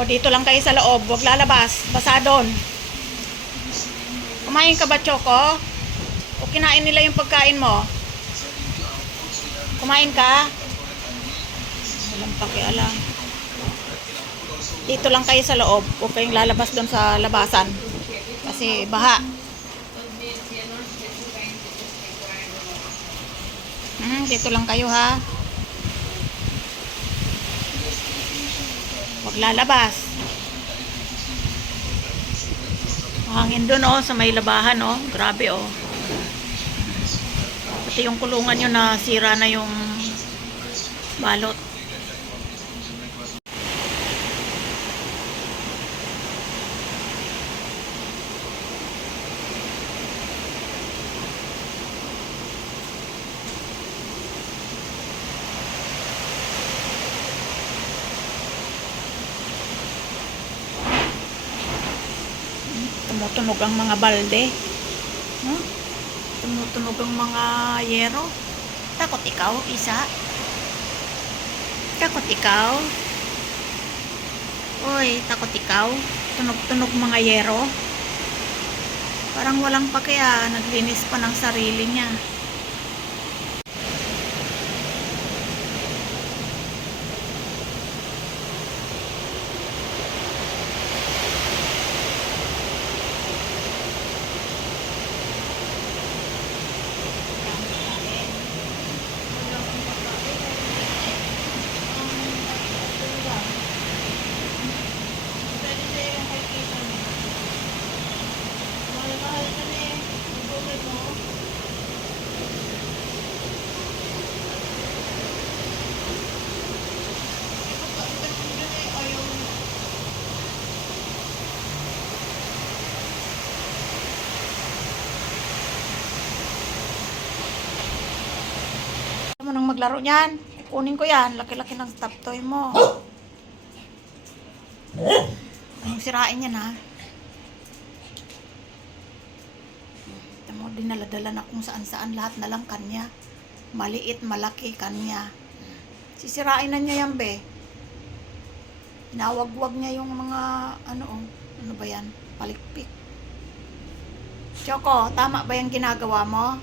O, dito lang kayo sa loob. Huwag lalabas. Basa doon. Kumain ka ba, Choco? O kinain nila yung pagkain mo? Kumain ka? Walang pakialam. Dito lang kayo sa loob. Huwag kayong lalabas doon sa labasan. Kasi baha. Hmm, dito lang kayo ha. Huwag lalabas. Hangin doon oh, sa may labahan oh. Grabe oh. Pati yung kulungan nyo nasira na yung balot. Tumutunog ang mga balde. Huh? Tumutunog ang mga yero. Takot ikaw, isa? Takot ikaw? Uy, takot ikaw? Tunog-tunog mga yero? Parang walang pa kaya naglinis pa ng sarili niya. Maglaro niyan? Kunin ko yan. Laki-laki ng stop toy mo. Anong sirain yan ha? Ito mo, dinaladala na kung saan-saan. Lahat na lang kanya. Maliit, malaki, kanya. Sisirain na niya yan, be. Inawag-wag niya yung mga, ano, oh, ano ba yan? Palikpik. Choco, tama ba yung ginagawa mo?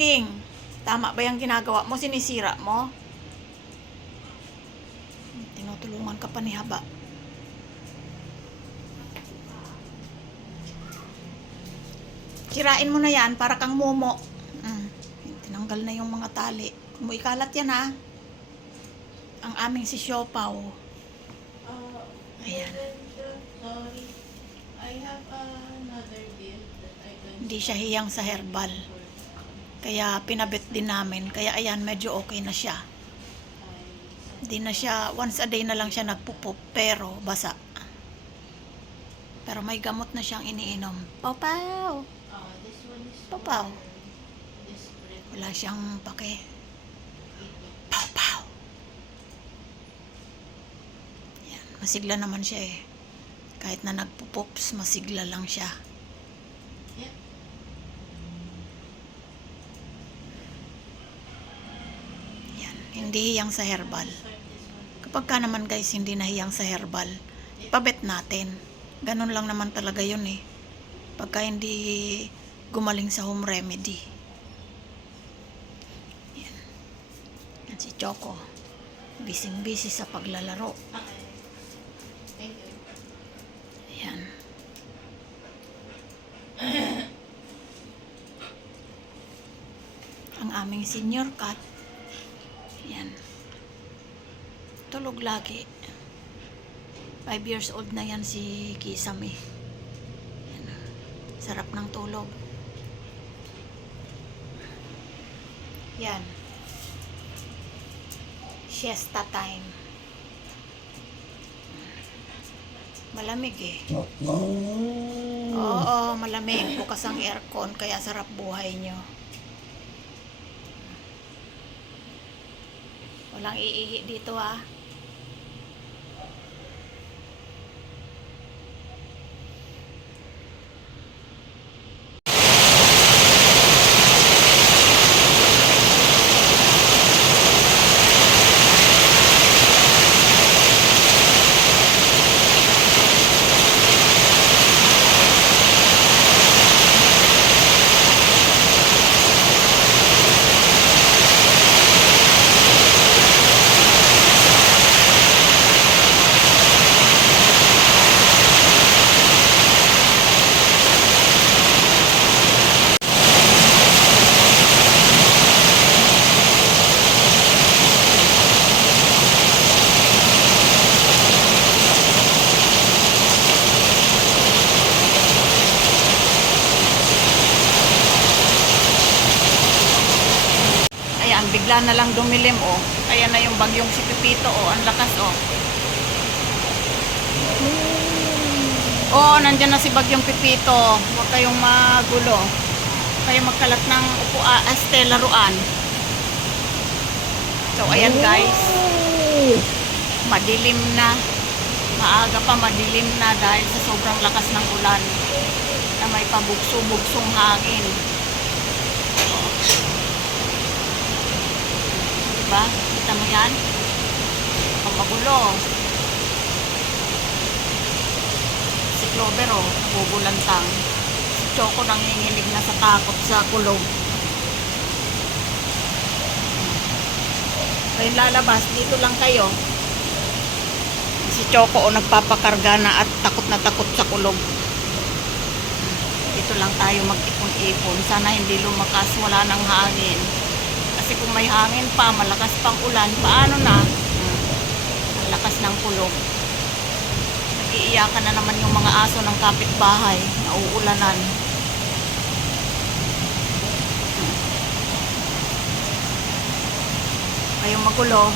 King, tama ba yung ginagawa mo? Sinisira mo? Tinutulungan ka pa ni Haba. Sirain mo na yan para kang mumo. Mm. Tinanggal na yung mga tali. Kung mo ikalat yan ha. Ang aming si Siopaw. Uh, Ayan. Sorry. I have another deal that I can Hindi siya hiyang sa herbal. Kaya pinabit din namin. Kaya ayan, medyo okay na siya. Hindi na siya, once a day na lang siya nagpupop, pero basa. Pero may gamot na siyang iniinom. Papaw! Papaw! Wala siyang pake. Paw-paw! Yan, masigla naman siya eh. Kahit na nagpupops, masigla lang siya. Yep. Yan, hindi hiyang sa herbal. Kapag ka naman guys, hindi nahiyang sa herbal, pabet natin. Ganun lang naman talaga yun eh. Pagka hindi gumaling sa home remedy. Yan. Yan si Choco. Bising-busy sa paglalaro. Yan. Ang aming senior cat. Yan. Tulog lagi. Five years old na yan si Kisame. Yan. Sarap ng tulog. Yan. Siesta time. Malamig eh. Oo, malamig. Bukas ang aircon, kaya sarap buhay nyo. Walang iihi dito ah. Ayan, na lang dumilim, oh. Ayan na yung bagyong si Pipito, oh. Ang lakas, oh. Oh, nandyan na si Bagyong Pipito. Huwag kayong magulo. Kayong magkalat ng upua, este, laruan. So, ayan guys. Madilim na. Maaga pa madilim na dahil sa sobrang lakas ng ulan na may pabugso-bugsong hangin. Diba? Kita mo yan? Ang magulo. Si Clover, oh, nabubulantang. Si Choco nanginginig na sa takot sa kulog. Kayong lalabas, dito lang kayo. Si Choco, oh, nagpapakarga na at takot na takot sa kulog. Dito lang tayo mag-ipon-ipon. Sana hindi lumakas, wala nang hangin. Kasi kung may hangin pa, malakas pang ulan, paano na? Ang lakas ng kulog. Nag-iiyakan na naman yung mga aso ng kapitbahay na uulanan. Kayong magulo.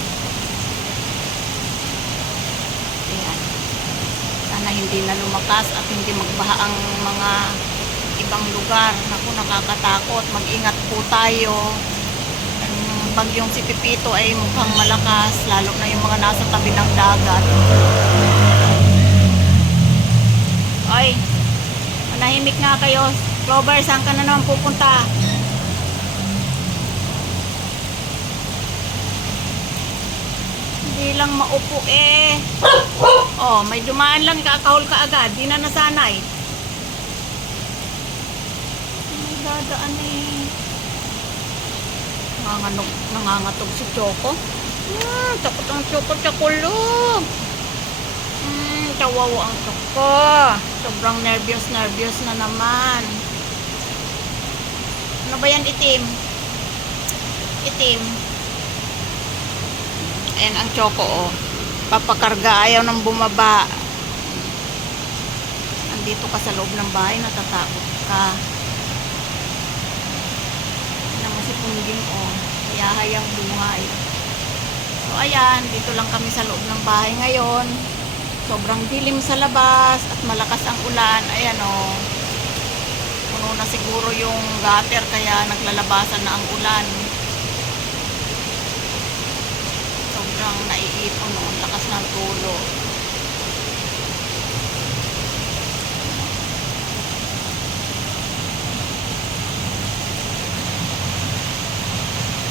Ayan. Sana hindi na lumakas at hindi magbaha ang mga ibang lugar. Naku, nakakatakot. Mag-ingat po tayo. Bagyong si Pipito ay mukhang malakas, lalo na yung mga nasa tabi ng dagat. Ay, manahimik nga kayo. Clover, saan ka na naman pupunta? Hindi lang maupo eh. Oh, may dumaan lang, kakahol ka agad. Di na nasanay. May dadaan eh. Nanganganog, nangangatog si Choco. Hmm, takot ang Choco kulog. Hmm, kawawa ang Choco. Sobrang nervyos na naman. Ano ba yan, itim? Itim. Ayan ang Choco, oh. Papakarga, ayaw nang bumaba. Nandito ka sa loob ng bahay, natatakot ka. Si Pungging, oh. Yahayang buhay. So, ayan, dito lang kami sa loob ng bahay ngayon. Sobrang dilim sa labas at malakas ang ulan. Ayan, oh. Puno na siguro yung gutter kaya naglalabasan na ang ulan. Sobrang naiipon, oh. Ang lakas ng tulo.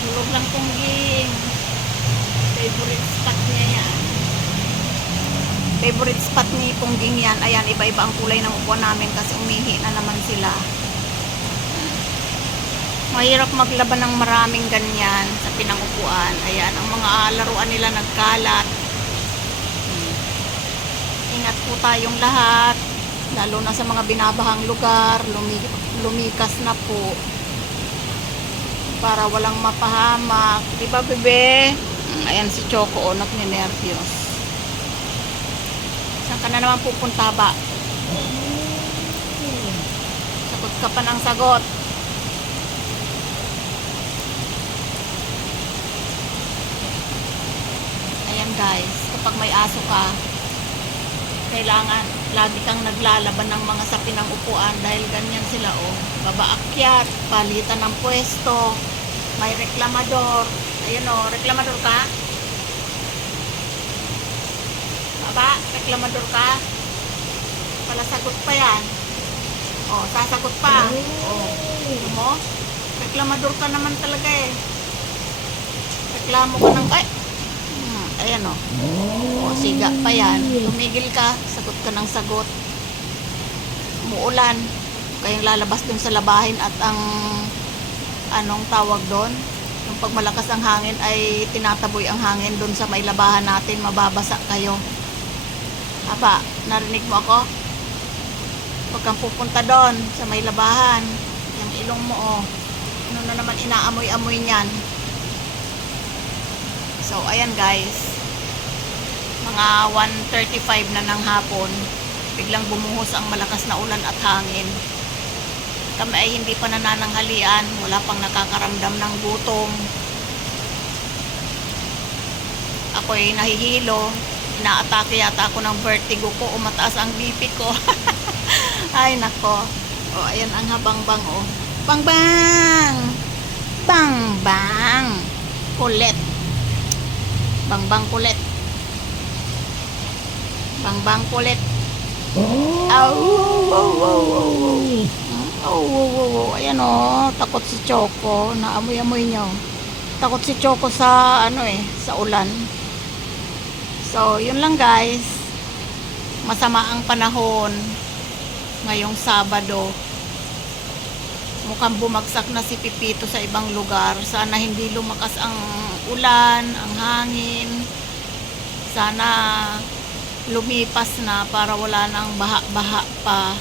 Tulog lang pungging. Favorite spot niya yan. Favorite spot ni pungging yan. Ayan, iba-iba ang kulay ng upuan namin kasi umihi na naman sila. Mahirap maglaban ng maraming ganyan sa pinangupuan. Ayan, ang mga laruan nila nagkalat. Hmm. Ingat po tayong lahat. Lalo na sa mga binabahang lugar. Lumi- lumikas na po para walang mapahamak. Di ba, bebe? Ayan si Choco, oh, nagninervyos. Saan ka na naman pupunta ba? Sagot ka pa ng sagot. Ayan guys, kapag may aso ka, kailangan lagi kang naglalaban ng mga sapi ng upuan dahil ganyan sila oh. Babaakyat, palitan ng pwesto, may reklamador. Ayun oh, reklamador ka? Baba, reklamador ka? Pala sagot pa yan. Oh, sasagot pa. Oh, ano mo? Reklamador ka naman talaga eh. Reklamo ka ng, ay, Hmm, ayan o. O, siga pa yan. Tumigil ka, sagot ka ng sagot. Umuulan. Kayong lalabas dun sa labahin at ang anong tawag doon? Yung pag malakas ang hangin ay tinataboy ang hangin dun sa may labahan natin, mababasa kayo. Apa, narinig mo ako? Huwag kang pupunta doon sa may labahan. Yung ilong mo, oh. Ano na naman inaamoy-amoy niyan. So, ayan guys. Mga 1.35 na ng hapon. Biglang bumuhos ang malakas na ulan at hangin. Kami ay hindi pa nanananghalian. Wala pang nakakaramdam ng gutom. ako'y nahihilo. Inaatake yata ako ng vertigo ko o mataas ang BP ko. Ay, nako. O, ayan ang habang-bang, o. Bang-bang! Bang-bang! Kulit. Bang-bang kulit. Bang-bang kulit. Oh! Aw! Wow, wow, wow, wow. Oh, wow, wow, wow. Ayan o, takot si Choco. Naamoy-amoy niya. oh. Takot si Choco sa, ano eh, sa ulan. So, yun lang guys. Masama ang panahon ngayong Sabado. Mukhang bumagsak na si Pipito sa ibang lugar. Sana hindi lumakas ang ulan, ang hangin. Sana lumipas na para wala nang baha-baha pa